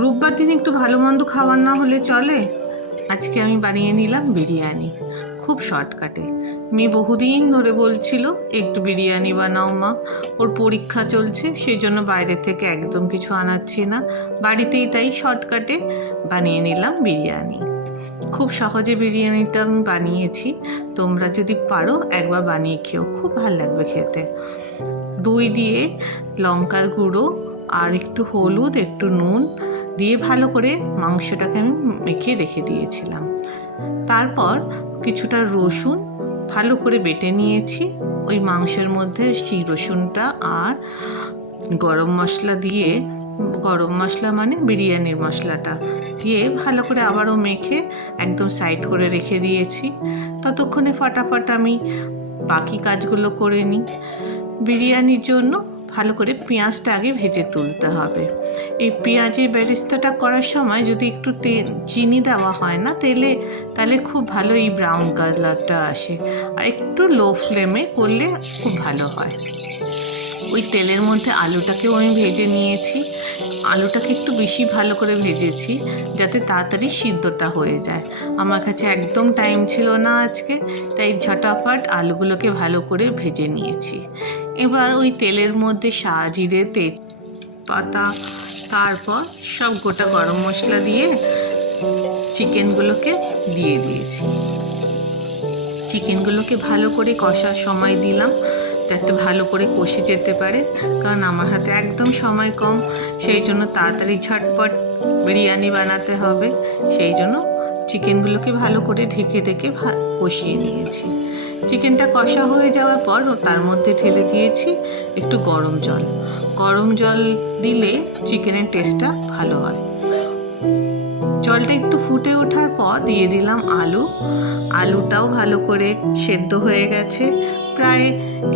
রোববার দিন একটু ভালো মন্দ খাবার না হলে চলে। আজকে আমি বানিয়ে নিলাম বিরিয়ানি, খুব শর্টকাটে। মেয়ে বহুদিন ধরে বলছিল একটু বিরিয়ানি বানাও মা, ওর পরীক্ষা চলছে, সেই জন্য বাইরে থেকে একদম কিছু আনাচ্ছি না, বাড়িতেই তাই শর্টকাটে বানিয়ে নিলাম বিরিয়ানি। খুব সহজে বিরিয়ানিটা আমি বানিয়েছি, তোমরা যদি পারো একবার বানিয়ে খেও, খুব ভালো লাগবে খেতে। দই দিয়ে লঙ্কার গুঁড়ো আর একটু হলুদ, একটু নুন দিয়ে ভালো করে মাংসটাকে আমি মেখে রেখে দিয়েছিলাম। তারপর কিছুটা রসুন ভালো করে বেটে নিয়েছি, ওই মাংসের মধ্যে সেই রসুনটা আর গরম মশলা দিয়ে, গরম মশলা মানে বিরিয়ানির মশলাটা দিয়ে ভালো করে আবারও মেখে একদম সাইড করে রেখে দিয়েছি। ততক্ষণে ফটাফট আমি বাকি কাজগুলো করে নিই। বিরিয়ানির জন্য ভালো করে পেঁয়াজটা আগে ভেজে তুলতে হবে। এই পেঁয়াজের বেরেস্তাটা করার সময় যদি একটু চিনি দেওয়া হয় না তেলে, তাহলে খুব ভালো এই ব্রাউন কালারটা আসে, আর একটু লো ফ্লেমে করলে খুব ভালো হয়। ওই তেলের মধ্যে আলুটাকেও আমি ভেজে নিয়েছি। আলুটাকে একটু বেশি ভালো করে ভেজেছি যাতে তাড়াতাড়ি সিদ্ধটা হয়ে যায়। আমার কাছে একদম টাইম ছিল না আজকে, তাই ঝটাফট আলুগুলোকে ভালো করে ভেজে নিয়েছি। এবার ওই তেলের মধ্যে জিরে, তেজপাতা, তারপর সব গোটা গরম মশলা দিয়ে চিকেনগুলোকে দিয়ে দিয়েছি। চিকেনগুলোকে ভালো করে কষার সময় দিলাম যাতে ভালো করে কষে যেতে পারে, কারণ আমার হাতে একদম সময় কম, সেই জন্য তাড়াতাড়ি ঝটপট বিরিয়ানি বানাতে হবে। সেই জন্য চিকেনগুলোকে ভালো করে ঢেকে ঢেকে কষিয়ে নিয়েছি। চিকেনটা কষা হয়ে যাওয়ার পর তার মধ্যে ঢেলে দিয়েছি একটু গরম জল। গরম জল দিলে চিকেনের টেস্টটা ভালো হয়। জলটা একটু ফুটে ওঠার পর দিয়ে দিলাম আলুটাও ভালো করে সেদ্ধ হয়ে গেছে, প্রায়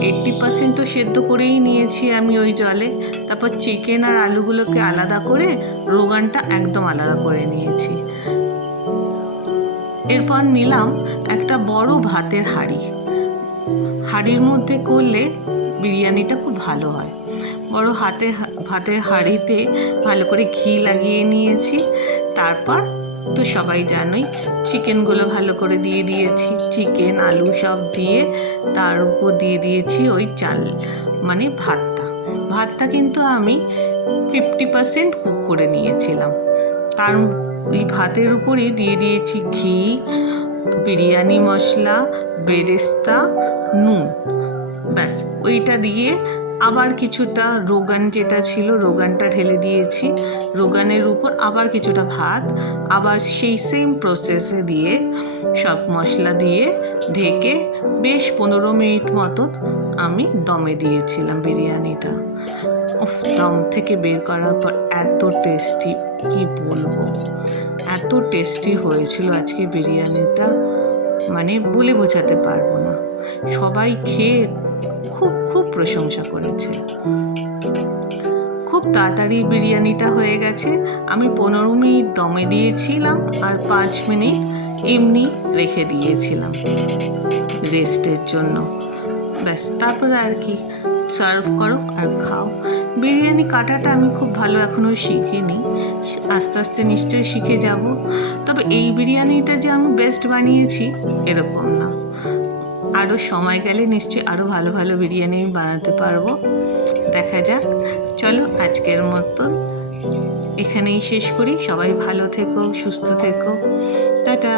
80% তো সেদ্ধ করেই নিয়েছি আমি ওই জলে। তারপর চিকেন আর আলুগুলোকে আলাদা করে রোগানটা একদম আলাদা করে নিয়েছি। এরপর নিলাম একটা বড় ভাতের হাঁড়ির মধ্যে করলে বিরিয়ানিটা খুব ভালো হয়। বড় ভাতের হাঁড়িতে ভালো করে ঘি লাগিয়ে নিয়েছি। তারপর তো সবাই জানোই, চিকেনগুলো ভালো করে দিয়ে দিয়েছি, চিকেন আলু সব দিয়ে তার উপর দিয়ে দিয়েছি ওই চাল মানে ভাতটা কিন্তু আমি 50% কুক করে নিয়েছিলাম। তার ওই ভাতের উপরে দিয়ে দিয়েছি ঘি, বিরিয়ানি মশলা, বেরেস্তা, নুন, ব্যাস ওইটা দিয়ে আবার কিছুটা রোগান যেটা ছিল রোগানটা ঢেলে দিয়েছি। রোগানের উপর আবার কিছুটা ভাত, আবার সেই সেম প্রসেসে দিয়ে সব মশলা দিয়ে ঢেকে বেশ 15 মিনিট মতন আমি দমে দিয়েছিলাম বিরিয়ানিটা। দম থেকে বের করার পর এত টেস্টি, কি বলবো, এত টেস্টি হয়েছিল আজকে বিরিয়ানিটা, মানে বলে বোঝাতে পারবো না। সবাই খেয়ে খুব খুব প্রশংসা করেছে। খুব তাড়াতাড়ি বিরিয়ানিটা হয়ে গেছে। আমি 15 মিনিট দমে দিয়েছিলাম আর 5 মিনিট এমনি রেখে দিয়েছিলাম রেস্টের জন্য। ব্যাস তারপর আর কি, সার্ভ করো আর খাও। বিরিয়ানি কাটাটা আমি খুব ভালো এখনও শিখিনি, আস্তে আস্তে নিশ্চয়ই শিখে যাব। তবে এই বিরিয়ানিটা যে আমি বেস্ট বানিয়েছি এরকম না, আরও সময় গেলে নিশ্চয়ই আরও ভালো ভালো বিরিয়ানি আমি বানাতে পারবো। দেখা যাক। চলো আজকের মতন এখানেই শেষ করি। সবাই ভালো থেকো, সুস্থ থেকো, টাটা।